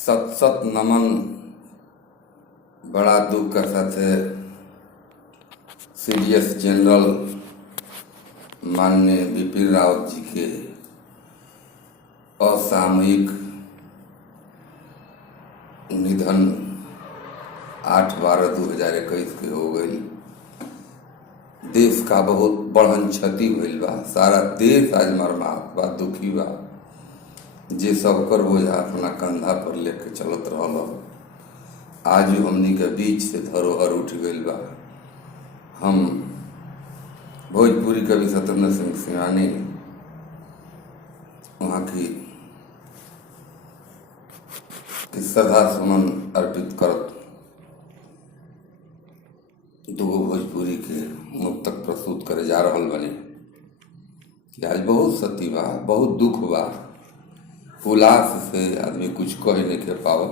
सत सत नमन। बड़ा दुख का साथ है सीडीएस जनरल माननीय बिपिन रावत जी के असामयिक निधन 8/12/2021 के हो गई। देश का बहुत बड़हन क्षति हुई बा। सारा देश आज मर्माहत बा, दुखी बा। जे सब कर बोझा अपना कंधा पर लेके चलत रहल, आज हमनी के बीच से धरोहर उठ गई बा। हम भोजपुरी कवि सत्येंद्र सिंह सिंघानी वहाँ की श्रद्धा सुमन अर्पित करत दुगो भोजपुरी के मुक्तक प्रस्तुत करे जा रहल बने कि आज बहुत सती बा, बहुत दुख बा। उल्लास से आदमी कुछ कह नहीं के पावल।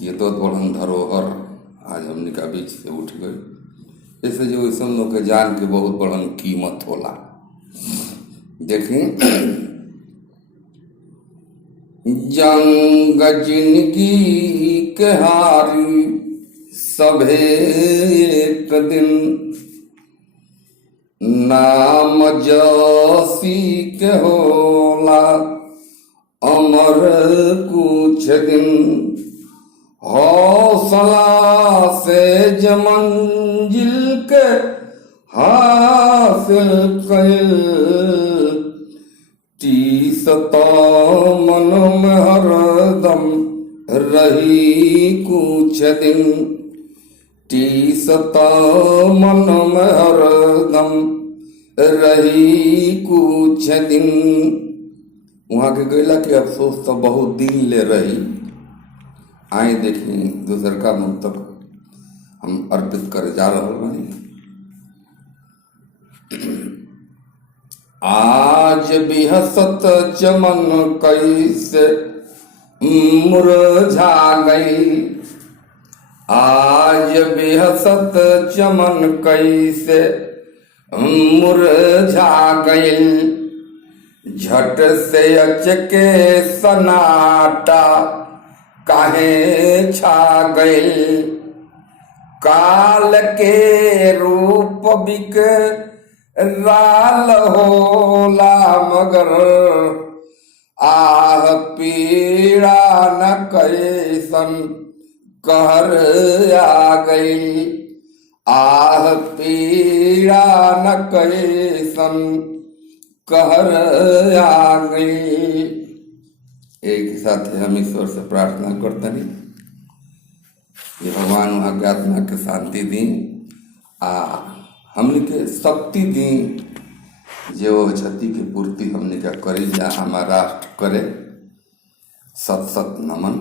ये तो बड़हन धरोहर आज हमने का बीच से उठ गई। ऐसे जो ऐसा लोग के जान के बहुत बड़हन कीमत होला। देखें, जंग जिंदगी के हारी सभे एक दिन, नाम जसी के होला अमर कुछ दिन। हौसला से जमंजिल के हासिल कइल, तीसता मन में हरदम रही कुछ दिन। तीसता मन में हरदम रही कुछ दिन। वहाँ के गैला के अफसोस तो बहुत दिन ले रही। आए देखी दूसर का मुक्तक हम अर्पित कर जा रहे बानी। आज भी हसत चमन कैसे मुरझा गई। आज भी हसत चमन कैसे मुरझा गई। झट से अचके सनाटा काहे छा गई। काल के रूप बिक राल होला मगर, आह पीड़ा न कैसन कहर आ गई। आह पीड़ा न कैसन कहर आ गई। एक साथ हम ईश्वर से प्रार्थना करते हैं कि भगवान वहाँ के आत्मा के शांति दी, हमने के शक्ति दी, जो क्षति की पूर्ति हमने क्या करी जा हमारा राष्ट्र करे। सत सत नमन।